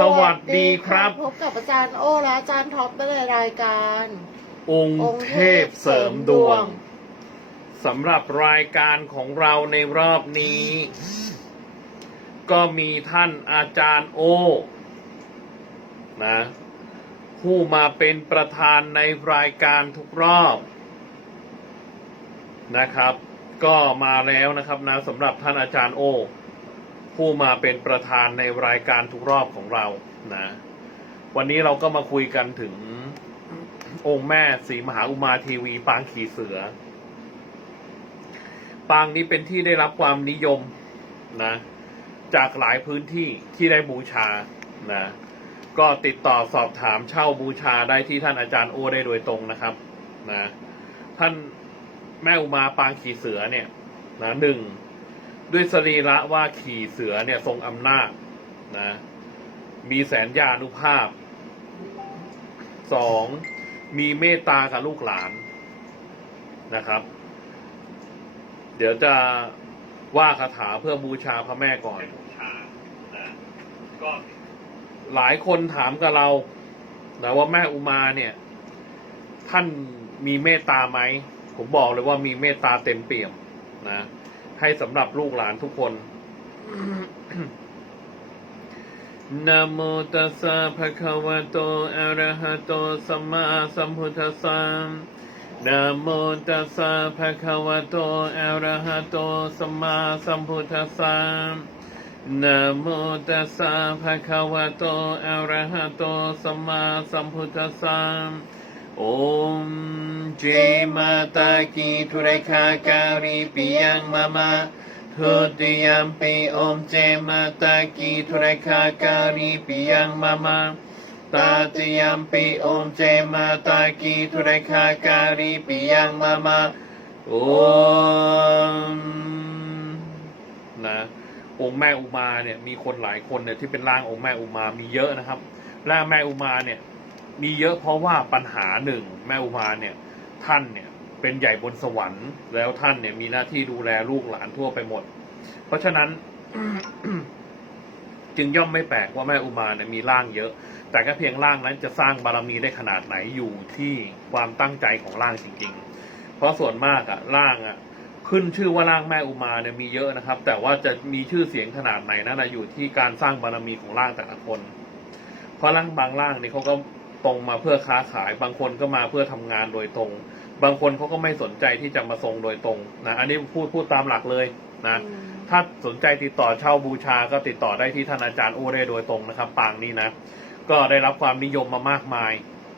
สวัสดีครับ พบกับอาจารย์โอและอาจารย์ท็อปในรายการ องค์องค์เทเทพพเสริมดวงเสริมดวสำหรับรายการของเราในรอบนี้ ก็มีท่านอาจารย์โอนะผู้มาเป็นประธานในรายการทุกรอบนะครับ ก็มาแล้วนะครับนะสำหรับท่านอาจารย์โอ ผู้มาเป็นประธานในรายการทุกรอบของเรานะ วันนี้เราก็มาคุยกันถึงองค์แม่ศรีมหาอุมาทีวี ปางขี่เสือ ปางนี้เป็นที่ได้รับความนิยมนะ จากหลายพื้นที่ที่ได้บูชานะ ก็ติดต่อสอบถามเช่าบูชาได้ที่ท่านอาจารย์โอได้โดยตรงนะครับนะท่านแม่อุมาปางขี่เสือเนี่ยนะหนึ่ง ด้วยสรีระว่าขี่เสือเนี่ยทรงอำนาจนะ มีแสนยานุภาพสองมีเมตตากับลูกหลานนะครับ เดี๋ยวจะว่าคาถาเพื่อบูชาพระแม่ก่อน หลายคนถามกับเรานะว่าแม่อุมาเนี่ย ท่านมีเมตตาไหม ผมบอกเลยว่ามีเมตตาเต็มเปี่ยมนะ ให้สำหรับลูกหลานทุกคนนะโมตัสสะภะคะวะโตอะระหะโตสัมมาสัมพุทธัสสะนะโมตัสสะภะคะวะโตอะระหะโตสัมมาสัมพุทธัสสะนะโมตัสสะภะคะวะโตอะระหะโตสัมมาสัมพุทธัสสะ โอมเจมาตากีทุเรคาการิปิยังมามาทุติยมปีอมเจมาตากีทุเรคาการิปิยังมามาตาติยมปีอมเจมาตากีทุเรคาการิปิยังมามาอมนะองค์แม่อุมาเนี่ยมีคนหลายคนเนี่ยที่เป็นร่างองค์แม่อุมามีเยอะนะครับร่างแม่อุมาเนี่ย มีเยอะเพราะว่าปัญหาหนึ่งแม่อุมาเนี่ยท่านเนี่ยเป็นใหญ่บนสวรรค์แล้วท่านเนี่ยมีหน้าที่ดูแลลูกหลานทั่วไปหมด เพราะฉะนั้น จึงย่อมไม่แปลกว่าแม่อุมาเนี่ยมีร่างเยอะ แต่ก็เพียงร่างนั้นจะสร้างบารมีได้ขนาดไหนอยู่ที่ความตั้งใจของร่างจริง ๆ เพราะส่วนมากอะร่างอะขึ้นชื่อว่าร่างแม่อุมาเนี่ยมีเยอะนะครับ แต่ว่าจะมีชื่อเสียงขนาดไหนนั่นอยู่ที่การสร้างบารมีของร่างแต่ละคน เพราะร่างบางร่างนี่เขาก็ ตรงมาเพื่อค้าขาย บางคนก็มาเพื่อทำงานโดยตรง บางคนเขาก็ไม่สนใจที่จะมาทรงโดยตรงนะอันนี้พูดพูดตามหลักเลยนะอืมถ้าสนใจติดต่อเช่าบูชาก็ติดต่อได้ที่ท่านอาจารย์โอได้โดยตรงนะครับ ปางนี้นะ ก็ได้รับความนิยมมามากมาย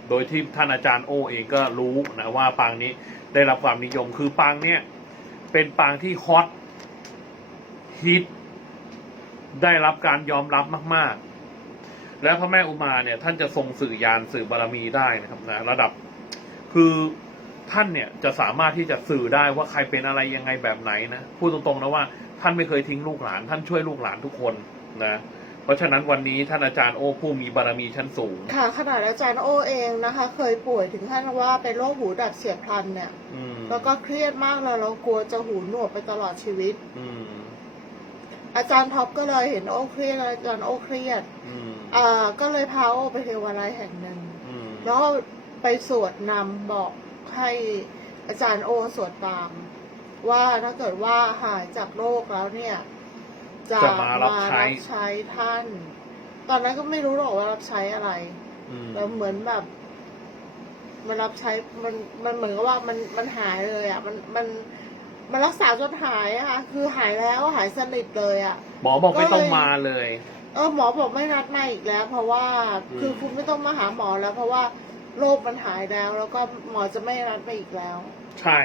โดยที่ท่านอาจารย์โอเองก็รู้นะว่าปางนี้ได้รับความนิยมคือปางเนี้ยเป็นปางที่ฮอตฮิตได้รับการยอมรับมาก ๆ แล้วพระแม่อุมาเนี่ย ท่านจะทรงสื่อยานสื่อบารมีได้นะครับนะระดับคือท่านเนี่ยจะสามารถที่จะสื่อได้ว่าใครเป็นอะไรยังไงแบบไหนนะพูดตรงๆนะว่าท่านไม่เคยทิ้งลูกหลาน ท่านช่วยลูกหลานทุกคนนะเพราะฉะนั้นวันนี้ท่านอาจารย์โอผู้มีบารมีชั้นสูง ค่ะขนาดอาจารย์โอเองนะคะ เคยป่วยถึงขั้นว่าเป็นโรคหูดับเฉียบพลันเนี่ยอืมแล้วก็เครียดมากเลยเรากลัวจะหูหนวกไปตลอดชีวิตอืมอาจารย์ท็อปก็เลยเห็นโอเครียดอาจารย์โอเครียด อืมอ่าก็เลยพาโอไปเทวาลัยแห่งหนึ่ง อืมแล้วไปสวดนำบอกให้อาจารย์โอสวดตาม ว่าถ้าเกิดว่าหายจากโรคแล้วเนี่ย จะจะมารับใช้ ใช้ท่าน ตอนนั้นก็ไม่รู้หรอกว่ารับใช้อะไร อืมแล้วเหมือนแบบ มันรับใช้มันมันเหมือนกับว่ามันมันหายเลยอะ มันมันมันรักษาจนหายอะค่ะคือหายแล้วหายสนิทเลยอะ หมอบอกไม่ต้องก็เลยมาเลย เออหมอบอกไม่นัดมาอีกแล้ว เพราะว่าอืมคือคุณไม่ต้องมาหาหมอแล้ว เพราะว่าโรคมันหายแล้ว แล้วก็หมอจะไม่นัดมาอีกแล้วใช่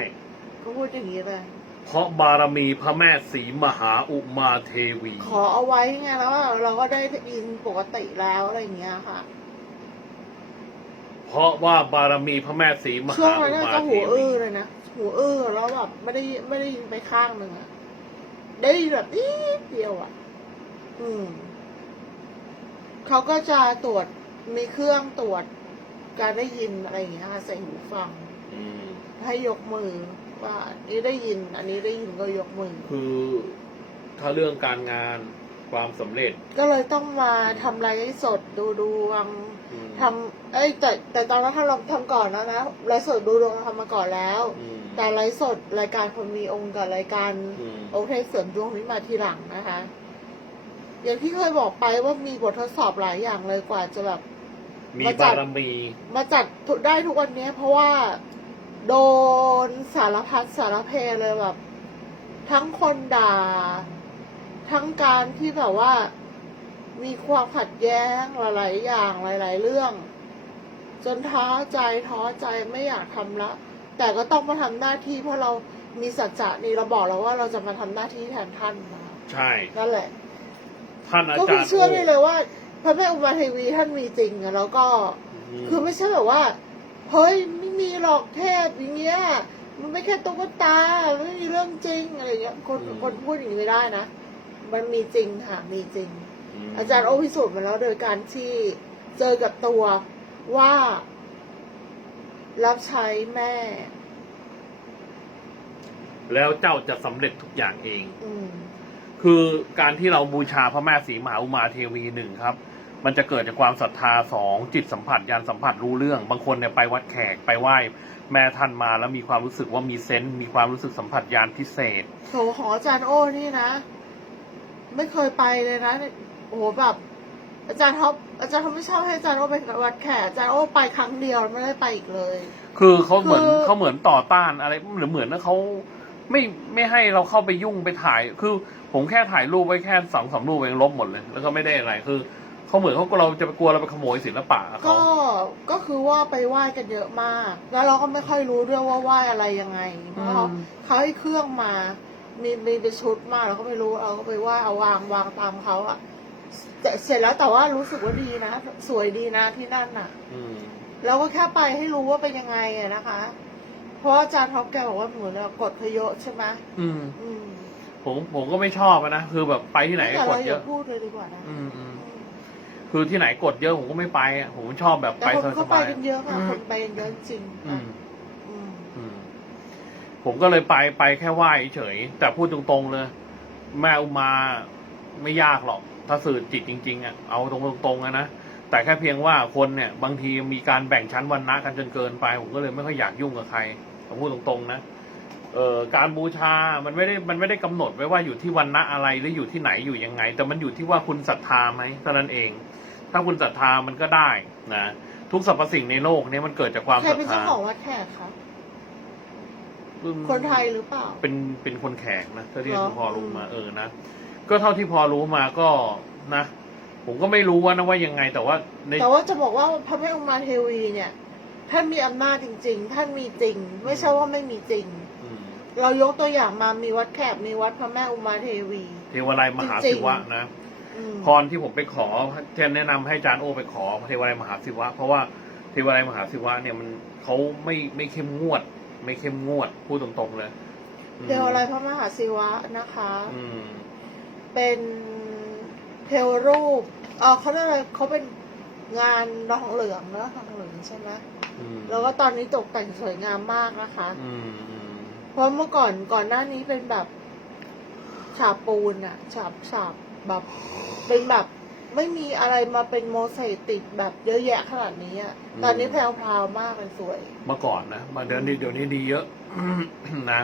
ก็พูดอย่างนี้เลย เพราะบารมีพระแม่ศรีมหาอุมาเทวี ขอเอาไว้ไงแล้วเราก็ได้ยินปกติแล้วอะไรอย่างเงี้ยค่ะ เพราะว่าบารมีพระแม่ศรีมช่วงหาอุนั้นน่ามาจะเทหูวีอื้อเลยนะหูอื้อแล้วแบบไม่ได้ไม่ได้ยินไปข้างหนึ่งอะได้ยินแบบนิดเดียวอะอืม เขาก็จะตรวจมีเครื่องตรวจการได้ยินอะไรอย่างเงี้ยค่ะใส่หูฟัง อืมให้ยกมือ ว่าอันนี้ได้ยิน อันนี้ได้ยินก็ยกมือ คือถ้าเรื่องการงานความสำเร็จก็เลยต้องมาทำไลฟ์สดดูดวงอืมทำเอ้ยแต่แต่ตอนนั้นถ้าเราทำก่อนแล้วนะไลฟ์สดดูดวงทำมาก่อนแล้ว อืมแต่ไลฟ์สดรายการคนมีองค์กับรายการอืม โอเคเสริมดวงนี้มาทีหลังนะคะ อย่างที่เคยบอกไปว่ามีบททดสอบหลายอย่างเลยกว่าจะแบบ มีมาจัดบารมี มาจัดทุกได้ทุกวันนี้เพราะว่าโดนสารพัดสารเพเลยแบบ ทั้งคนด่า ทั้งการที่แบบว่า มีความขัดแย้งหลาย ๆ อย่างหลาย ๆ เรื่อง จนท้อใจท้อใจไม่อยากทำละแต่ก็ต้องมาทำหน้าที่เพราะเรามีสัจจะนี่เราบอกแล้วว่าเราจะมาทำหน้าที่แทนท่านนะคะใช่นั่นแหละ ท่านอาก็จาคืรอย์เชื่อได้เลยว่าพระแม่อุมาเทวีท่านมีจริงอะแล้วก็มคือไม่ใช่แบบว่า เฮ้ยไม่มีหรอกเทพอย่างเงี้ย มันไม่แค่ตุ๊กตาไม่มีเรื่องจริงอะไรเงี้ยคนคนพูดอย่างนี้ไม่ได้นะ มันมีจริงค่ะมีจริง มอาจารย์โอพิสูจน์มาแล้วโดยการที่เจอกับตัวว่า รับใช้แม่ แล้วเจ้าจะสำเร็จทุกอย่างเอง อืม คือการที่เราบูชาพระแม่ศรีมหาอุมาเทวีหนึ่งครับ มันจะเกิดจากความศรัทธาสองจิตสัมผัสยานสัมผัสรู้เรื่อง บางคนเนี่ยไปวัดแขกไปไหว้แม่ท่านมาแล้วมีความรู้สึกว่ามีเซนต์มีความรู้สึกสัมผัสยานพิเศษโถของอาจารย์โอ้นี่นะ ไม่เคยไปเลยนะโอ้โหแบบ อาจารย์ท็อปอาจารย์เขาไม่ชอบให้อาจารย์โอ้ไปวัดแขกอาจารย์โอ้ไปครั้งเดียวไม่ได้ไปอีกเลย คือเขาเหมือนคือเขาเหมือนต่อต้านอะไรหรือเหมือนว่าเขาไม่ไม่ให้เราเข้าไปยุ่งไปถ่ายคือ ผมแค่ถ่ายรูปไว้แค่สองสามรูปเองลบหมดเลย แล้วก็ไม่ได้อะไรคือเขาเหมือนเขากลัวเราจะไปกลัวเราไปขโมยศิลปะเขาก็ก็คือว่าไปไหว้กันเยอะมาก แล้วเราก็ไม่ค่อยรู้ด้วยว่าไหว้อะไรยังไงเพราะเขาเขาให้เครื่องมา มีมีเป็นชุดมาเราก็ไม่รู้เราก็ไปไหว้เอาวางวางตามเขาอะแต่เสร็จแล้วแต่ว่ารู้สึกว่าดีนะ สวยดีนะที่นั่นน่ะอืมเราก็แค่ไปให้รู้ว่าเป็นยังไงอะนะคะ เพราะอาจารย์ท็อปแกบอกว่าเหมือนเรากดพยศใช่ไหมอืมอืม ผมผมก็ไม่ชอบอะนะคือแบบไปที่ไหนก็แต่กเราดอเยย่าอะ พูดเลยดีกว่านะอืมอืมคือที่ไหนกดเยอะผมก็ไม่ไปอะผมชอบแบบแต่ไปคนสเขาไปบายกันเยอะค่ะอืมคนไปกันเยอะจริงอืมอืมอืมผมก็เลยไปไปแค่ไหว้เฉยแต่พูดตรงๆเลย แม่อุมาไม่ยากหรอก ถ้าสื่อจิตจริงๆอะเอาตรงๆอะนะแต่แค่เพียงว่าคนเนี่ย บางทีมีการแบ่งชั้นวรรณะกันจนเกินไป ผมก็เลยไม่ค่อยอยากยุ่งกับใครผมพูดตรงๆนะ เอ่อการบูชา มันไม่ได้ มันไม่ได้กำหนดไว้ว่าอยู่ที่วรรณะอะไรหรืออยู่ที่ไหนอยู่ยังไง แต่มันอยู่ที่ว่าคุณศรัทธาไหมเท่านั้นเอง ถ้าคุณศรัทธามันก็ได้นะ ทุกสรรพสิ่งในโลกเนี้มันเกิดจากความใครศรัทเป็นเจ้าธาของวัดแขกคะคนไทยหรือเปล่า เป็น เป็นคนแขกนะเท่าที่เหรอ พอรู้มาอืมเออ นะ ก็เท่าที่พอรู้มาก็นะ ผมก็ไม่รู้ว่านะว่ายังไง แต่ว่าใน แต่ว่าจะบอกว่าพระแม่อุมาเทวีเนี่ยท่านมีอำนาจจริง ๆ ท่านมีจริง ไม่ใช่ว่าไม่มีจริงอืม เรายกตัวอย่างมามีวัดแขกมีวัดพระแม่อุมาเทวี เทวไลยมหาจริศิงๆวะนะอืมพรที่ผมไปขอแทนแนะนำให้อาจารย์โอไปขอเทวไลยมหาศิวะ เพราะว่าเทวไลยมหาศิวะเนี่ยมันเขาไม่ไม่เข้มงวด ไม่เข้มงวดพูดตรงๆเลยอืมเทวอะไรพระมหาศิวะนะคะ อืม เป็นเทวรูปเออเขาเรียกอะไรเขาเป็นงานทองเหลืองเนอะทองเหลืองใช่ไหมอืมแล้วก็ตอนนี้ตกแต่งสวยงามมากนะคะ อืมอืม เพราะเมื่อก่อนก่อนหน้านี้เป็นแบบฉาบปูนอะฉาบฉาบแบบ เป็นแบบไม่มีอะไรมาเป็นโมเสกติดแบบเยอะแยะขนาดนี้อะตอนนี้แพรวๆมากเลยสวย เมื่อก่อนนะมาเดี๋ยวนี้เดี๋ยวนี้ดีเยอะ นะ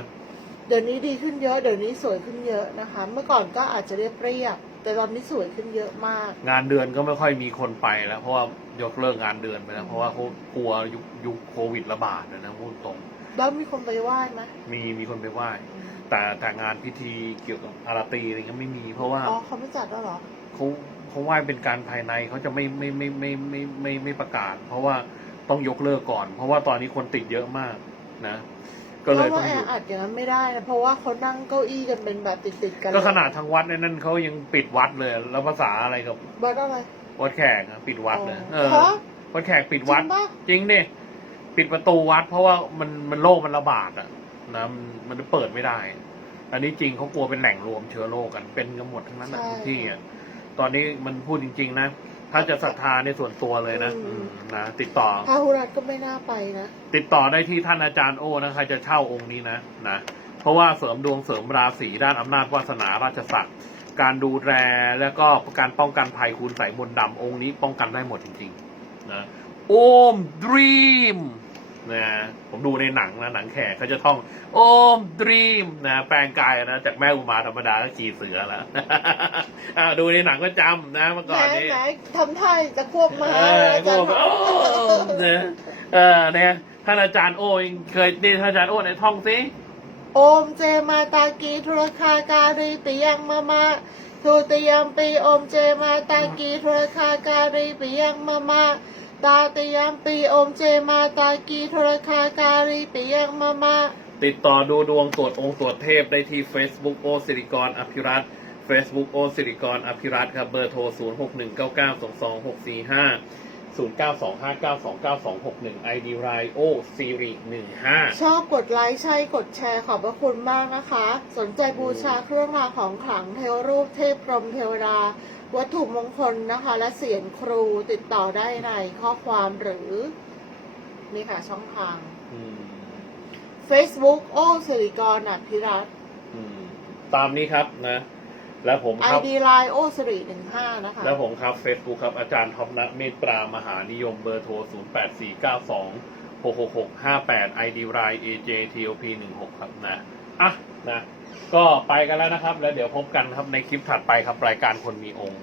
เดี๋ยวนี้ดีขึ้นเยอะเดี๋ยวนี้สวยขึ้นเยอะนะคะ เมื่อก่อนก็อาจจะเรียบเรียบแต่ตอนนี้สวยขึ้นเยอะมาก งานเดือนก็ไม่ค่อยมีคนไปแล้ว เพราะว่ายกเลิกงานเดือนไปแล้วเพราะว่าเขากลัวยุคยุคโควิดระบาดนะนะพูดตรง แล้วมีคนไปไหว้ไหม มีมีคนไปไหว้ อืม แต่แต่งานพิธีเกี่ยวกับอาราตีอะไรเงี้ยไม่มี เพราะว่าอ๋อเขาไม่จัดแล้วเหรอ เขาเขาไหว้เป็นการภายในเขาจะไม่ไม่ไม่ไม่ไม่ไม่ไม่ประกาศ เพราะว่าต้องยกเลิกก่อน เพราะว่าตอนนี้คนติดเยอะมากนะ ก็เลยเพราะต้อว่างแออยู่ อัดอย่างนั้นไม่ได้นะเพราะว่าเขานั่งเก้าอี้กันเป็นแบบติดๆกันก็ขนาดทางวัดเนี่ยนั่นเขายังปิดวัดเลย แล้วภาษาอะไรกับ วัดอะไรวัดแขกอะปิดวัดเลยเออฮะวัดแขกปิดจริวัด งปะจริงดิ ปิดประตูวัด เพราะว่ามันมันโรคมันระบาดอะนะมันมันเปิดไม่ได้ อันนี้จริงเขากลัวเป็นแหล่งรวมเชื้อโรคกันเป็นกันหมดทั้งนั้นนะทุกที่อะตอนนี้มันพูดจริง ๆ นะ ถ้าจะศรัทธาในส่วนตัวเลยนะอืมนะติดต่อ พาหุรัตก็ไม่น่าไปนะติดต่อได้ที่ท่านอาจารย์โอ้นะใครจะเช่าองค์นี้นะนะเพราะว่าเสริมดวงเสริมราศีด้านอำนาจวาสนาราชศักดิ์การดูแลแล้วก็การป้องกันภัยคุณใส่มนต์ดำองค์นี้ป้องกันได้หมดจริงๆนะโอมดรีม นะผมดูในหนังนะหนังแขกเขาจะท่อง โอมดรีมนะแปลงกายนะจากแม่อุมาธรรมดาก็ขี่เสือแล้วอ่าดูในหนังก็จำนะเมื่อไหนก่อนนี้ไหนทำท่าจะควบมาเอออาก็จารย์แบบโอ้เนี่ยเออเนี่ยท่านอาจารย์โอ้ยเคยนี่ท่านอาจารย์โอ้ในท่องสิโอมเจมาตากีทุรคาการีปิยังมามาทุติยมปีโอมเจมาตากีทุรคาการีปิยังมามา ตาติยมปีอมเจมาตากีโทรคาการีปิยังมามาติดต่อดูดวงตรวจองค์ตรวจเทพได้ที่ Facebook โอสิริกรอภิรัตน์ Facebook โอสิริกรอภิรัตน์ครับเบอร์โทร 0619922645 6 1 9 9 2 2 6 4 5 0 9 2 5 9 2 9 2 6 1 ID ไรโอสิริ15 ชอบกดไลค์ใช่กดแชร์ขอบพระคุณมากนะคะ สนใจบูชาเครื่องรางของขลังเทวรูปเทพพรหมเทวดา วัตถุมงคลนะคะ และเสียงครูติดต่อได้ในข้อความหรือ นี่ค่ะช่องทาง อืม Facebook โอ้สิริกรอภิรัตน์ อืมตามนี้ครับนะ แล้วผมครับ ID ไลน์โอ้สิริหนึ่งห้านะคะ แล้วผมครับ Facebook ครับ อาจารย์ท็อปนะเมตตามหานิยมเบอร์โทร 0 8 4 9 2 6 6 6 5 8 ID ไร AJTOP 1 6ครับนะ อะนะ ก็ไปกันแล้วนะครับ แล้วเดี๋ยวพบกันครับในคลิปถัดไปครับรายการคนมีองค์